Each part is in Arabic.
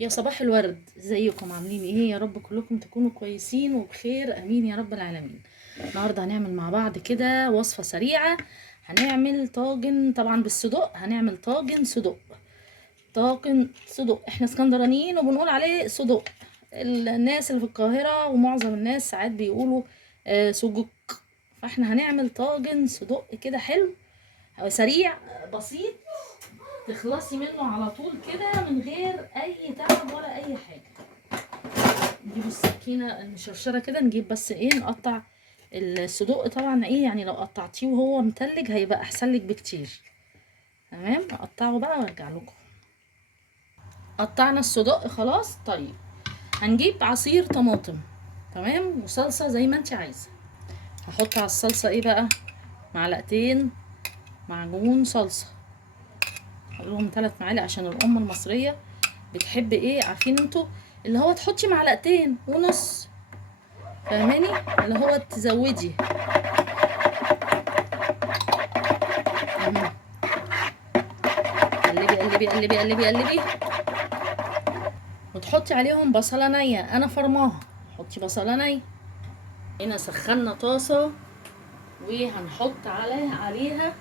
يا صباح الورد، ازيكم عاملين ايه؟ يا رب كلكم تكونوا كويسين وبخير، امين يا رب العالمين. النهارده هنعمل مع بعض كده وصفه سريعه. هنعمل طاجن طبعا بالصدق، هنعمل طاجن صدق. طاجن صدق، احنا اسكندرانيين وبنقول عليه صدق. الناس اللي في القاهره ومعظم الناس ساعات بيقولوا سجق. فاحنا هنعمل طاجن صدق كده حلو، سريع، بسيط، تخلصي منه على طول كده من غير اي تعب ولا اي حاجه. نجيب السكينه المشرشره كده، نجيب بس ايه، نقطع الصدوق. طبعا ايه يعني، لو قطعتيه وهو متلج هيبقى احسن لك بكتير. تمام، اقطعه بقى وارجع لكم. قطعنا الصدوق خلاص. طيب هنجيب عصير طماطم، تمام، وصلصه زي ما انت عايزه. هحط على الصلصه ايه بقى؟ معلقتين معجون صلصه، هقولهم 3 معالق عشان الام المصريه بتحب ايه، عارفين انتوا، اللي هو تحطي معلقتين ونص، فاهماني، اللي هو تزودي. قلبي قلبي قلبي قلبي قلبي، وتحطي عليهم بصله نيه، انا فرماها، حطي بصله نيه. هنا سخنا طاسه وهنحط عليها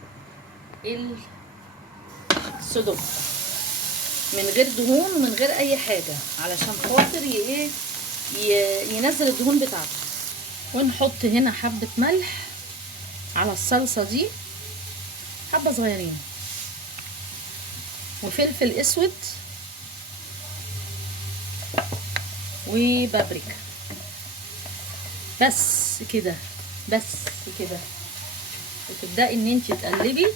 الصدوق من غير دهون ومن غير اي حاجه، علشان خاطر ايه، ينزل الدهون بتاعته. ونحط هنا حبه ملح على الصلصه دي، حبه صغيرين، وفلفل اسود وبابريكا. بس كده، بس كده. وتبدأي ان انت تقلبي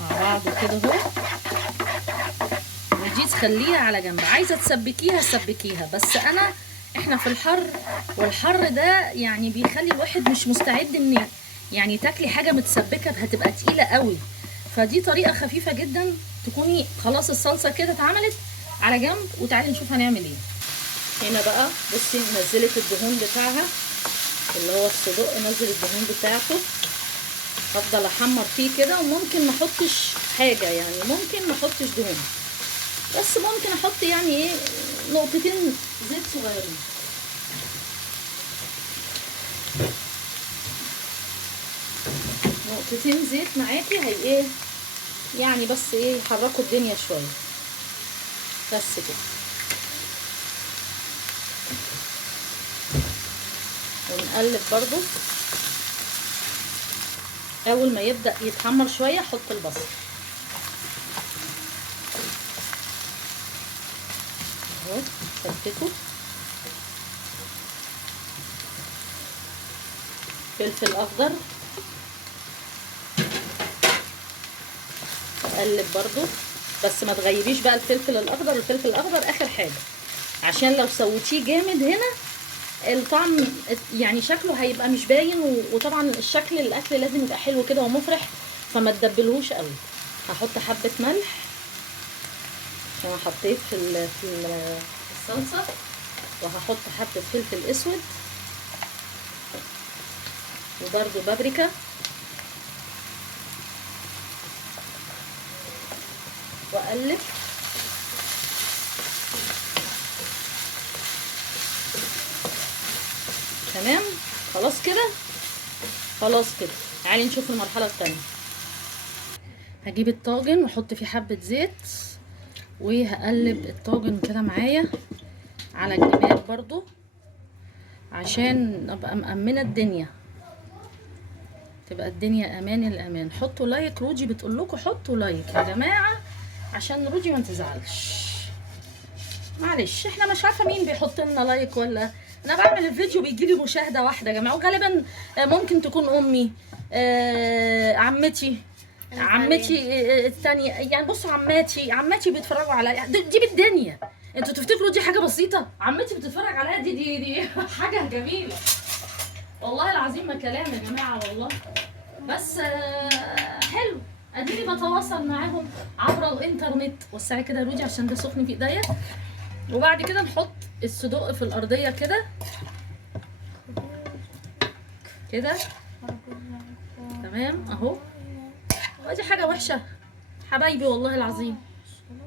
مع بعض كده اهو. ودي تخليها على جنب، عايزه تسبكيها سبكيها، بس احنا في الحر، والحر ده يعني بيخلي الواحد مش مستعد ان يعني تاكلي حاجه متسبكه، هتبقى تقيله قوي. فدي طريقه خفيفه جدا، تكوني خلاص الصلصه كده اتعملت على جنب. وتعالي نشوف هنعمل ايه. هنا بقى بصي، نزلت الدهون بتاعها، اللي هو الصدق نزل الدهون بتاعته. هفضل احمر فيه كده، وممكن ما احطش حاجه، يعني ممكن ما احطش دهون، بس ممكن احط يعني ايه، نقطتين زيت صغيرين. نقطتين زيت معاكي هي ايه يعني، بس ايه، يحركوا الدنيا شويه، بس كده. ونقلب برضو. اول ما يبدأ يتحمر شويه احط البصل اهو، شتته. فلفل اخضر، اقلب برضو، بس ما تغيبيش بقى الفلفل الاخضر. الفلفل الاخضر اخر حاجه، عشان لو سويتيه جامد هنا الطعم يعني شكله هيبقى مش باين، وطبعا الشكل الاكل لازم يبقى حلو كده ومفرح، فما تدبلهوش قوي. هحط حبه ملح عشان حطيت في الصلصه، وهحط حبه فلفل اسود، وبرده بابريكا، واقلب. تمام، خلاص كده، خلاص كده. تعالي نشوف المرحله الثانيه. هجيب الطاجن واحط فيه حبه زيت، وهقلب الطاجن كده معايا على الجناب برضو، عشان ابقى مأمنه الدنيا، تبقى الدنيا امان الامان. حطوا لايك، روجي بتقول لكم حطوا لايك يا جماعه، عشان روجي ما تزعلش. معلش، احنا مش عارفه مين بيحط لنا لايك، ولا انا بعمل الفيديو بيجي لي مشاهده واحده يا جماعه، وغالبا ممكن تكون امي، عمتي، التانية يعني. بصوا، عماتي بيتفرجوا عليا، دي بالدنيا. انتوا تفتكروا دي حاجه بسيطه؟ عمتي بتتفرج عليا، دي حاجه جميله والله العظيم، ما كلام يا جماعه والله. بس حلو، اديني بتواصل معاهم عبر الانترنت. وسعي كده يا رودي عشان ده سخن في ايديا. وبعد كده نحط الصدوق في الارضيه كده كده، تمام اهو. ودي حاجه وحشه حبايبي والله العظيم،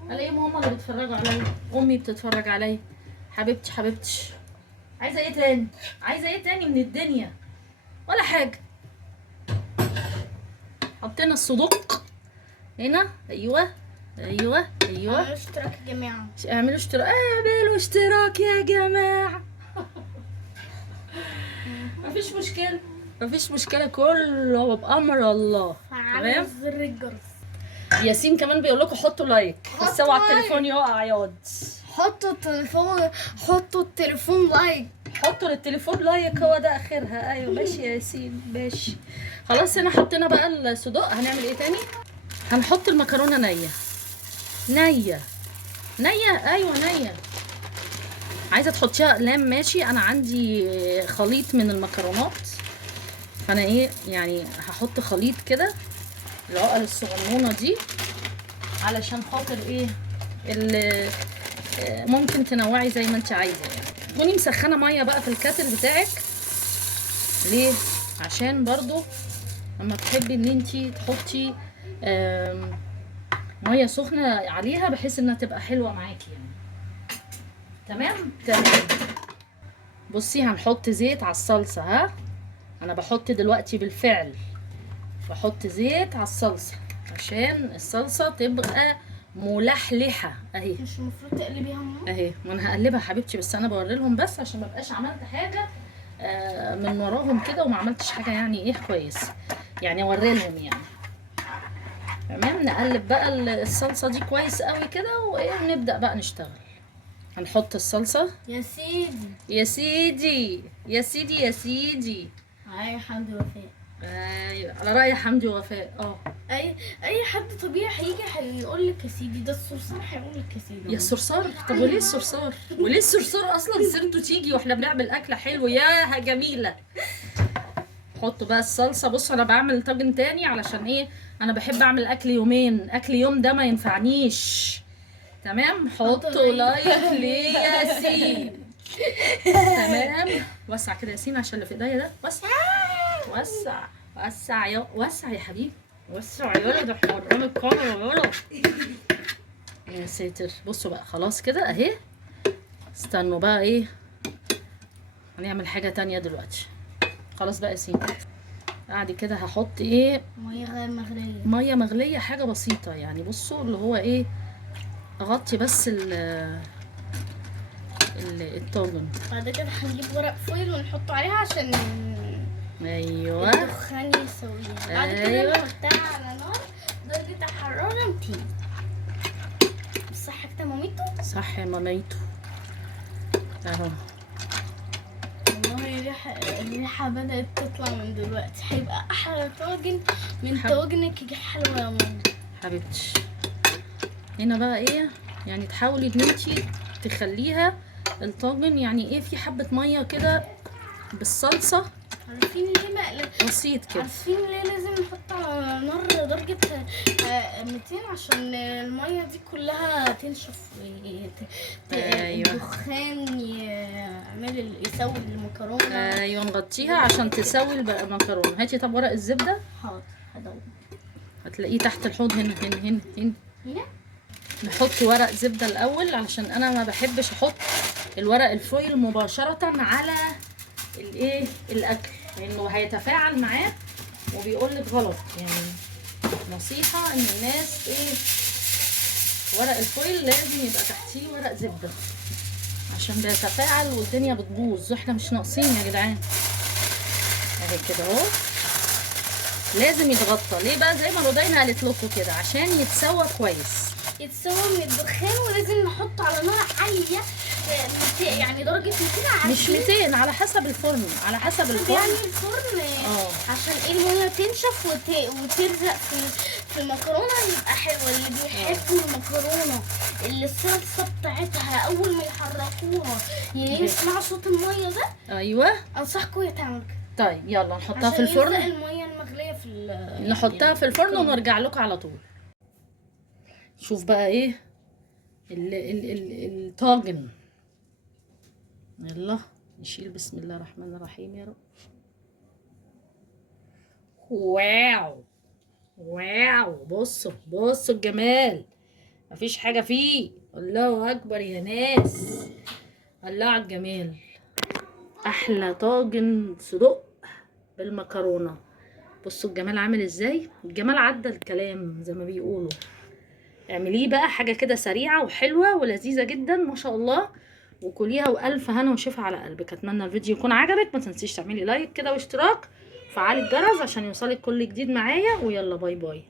الاقيهم هما اللي بيتفرجوا عليا، امي بتتفرج عليا. حبيبتي حبيبتي، عايزه ايه تاني؟ عايزه ايه تاني من الدنيا؟ ولا حاجه. حطينا الصدوق هنا. ايوه ايوه ايوه. اعملوا اشتراك يا جماعه. اعملوا اشتراك، اعملوا اشتراك يا جماعه. مفيش مشكله، مفيش مشكله، كله بامر الله. فعلوا تمام. زر الجرس. ياسين كمان بيقول لكم حطوا لايك، بس حطوا اوعى لايك. التليفون يقع ياض. حطوا التليفون لايك. حطوا للتليفون لايك، هو ده اخرها. ايوه ماشي يا ياسين ماشي. خلاص هنا حطينا بقى الصدوق. هنعمل ايه تاني؟ هنحط المكرونه نيه. نيه نيه، ايوه نيه. عايزه تحطيها اقلام ماشي، انا عندي خليط من المكرونات، فانا ايه يعني هحط خليط كده العقل الصغنونه دي علشان خاطر ايه ممكن تنوعي زي ما انت عايزه يعني. تكوني مسخنه ميه بقى في الكاتل بتاعك. ليه؟ عشان برضو لما تحبي ان انت تحطي ميه سخنه عليها بحيث انها تبقى حلوه معاكي يعني. تمام تمام. بصي هنحط زيت على الصلصه. ها، انا بحط دلوقتي بالفعل، بحط زيت على الصلصه عشان الصلصه تبقى ملحلحه اهي. مش المفروض تقلبيها ماما؟ اهي، ما انا هقلبها حبيبتي، بس انا بوري لهم بس عشان ما بقاش عملت حاجه من وراهم كده وما عملتش حاجه يعني ايه كويس، يعني اوري لهم يعني. تمام. نقلب بقى الصلصه دي كويس قوي كده ونبدا بقى نشتغل. هنحط الصلصه. يا سيدي يا سيدي يا سيدي يا سيدي. اي حد وفاء. ايوه على راي حمدي ووفاء. اي حد طبيعي هيجي هيقول لك يا سيدي، ده الصرصار هيقول لك يا سيدي. يا الصرصار. طب وليه الصرصار؟ وليه الصرصار اصلا سيرته تيجي واحنا بنعمل اكله حلو يا جميله؟ حط بقى الصلصه. بص انا بعمل طاجن تاني علشان ايه، انا بحب اعمل اكل يومين، اكل يوم ده ما ينفعنيش. تمام. حطوا لايك ليه يا ياسين. تمام. وسع كده يا ياسين عشان اللي في ايديا ده. وسع وسع وسع يا وسع يا حبيبي، وسع يا ده احنا قدام الكاميرا يلا. يا ساتر. بصوا بقى خلاص كده اهي. استنوا بقى ايه، هنعمل حاجه تانية دلوقتي. خلاص بقى يا ياسين، بعد كده هحط ايه، ميه مغليه. ميه مغليه حاجه بسيطه يعني. بصوا اللي هو ايه، اغطي بس الطاجن. بعد كده هنجيب ورق فويل ونحطه عليها عشان ايوه الدخان يسويها. بعد كده أيوة. نحطها على نار درجة حرارة 200. صح كده ماميتو؟ صح يا ماميتو. اهو. والله الريحة بدأت تطلع من دلوقتي. هيبقى أحلى طاجن من حب- طواجنك يجي حلوة يا ماما. حبيبتي هنا بقى ايه، يعني تحاولي ان انتي تخليها الطاجن يعني ايه في حبه ميه كده بالصلصه عارفين ليه بقى؟ بسيط كده. عارفين ليه لازم نحط على نار درجة 200؟ عشان المية دي كلها تنشف أيوة. الدخان يسوي المكرونة. ايوه نغطيها عشان تسوي المكرونه. هاتي طب ورق الزبده، حاضر هدور. هتلاقيه تحت الحوض هنا هنا هنا هنا. هنا؟ نحط ورق زبده الاول علشان انا ما بحبش احط الورق الفويل مباشره على الايه الاكل لانه هيتفاعل معاه وبيقول لك غلط يعني. نصيحه ان الناس ايه، ورق الفويل لازم يبقى تحتيه ورق زبده عشان بيتفاعل والدنيا بتبوظ واحنا مش ناقصين يا جدعان. اهي كده اهو لازم يتغطى. ليه بقى؟ زي ما رودينا قالت لكم كده عشان يتسوى كويس. يتسوى من الدخان، ولازم نحطه على نار عالية يعني درجة 200. مش 200، على حسب الفرن، على حسب الفرن يعني الفرن عشان المية تنشف وتلزق في المكرونة يبقى حلوة. اللي بيحبوا المكرونة اللي الصلصة بتاعتها أول ما يحركوها يسمعوا صوت المية ده، ايوه أنصحكم يتعملوا كده. طيب يلا نحطها في عشان الفرن. يلزق المية المغلية نحطها في الفرن ونرجع لكم على طول. شوف بقى ايه الطاجن. يلا نشيل. بسم الله الرحمن الرحيم يا رب. واو واو. بصوا بصوا الجمال. مفيش حاجة فيه. الله اكبر يا ناس، الله على الجمال. احلى طاجن صدق بالمكرونة. بصوا الجمال عامل ازاي، الجمال عدى الكلام زي ما بيقولوا. اعمليه بقى حاجة كده سريعة وحلوة ولذيذة جدا ما شاء الله، وكليها والف هنا وشفا على قلبك. اتمنى الفيديو يكون عجبك، ما تنسيش تعملي لايك كده واشتراك، وفعلي الجرس عشان يوصلك كل جديد معايا، ويلا باي باي.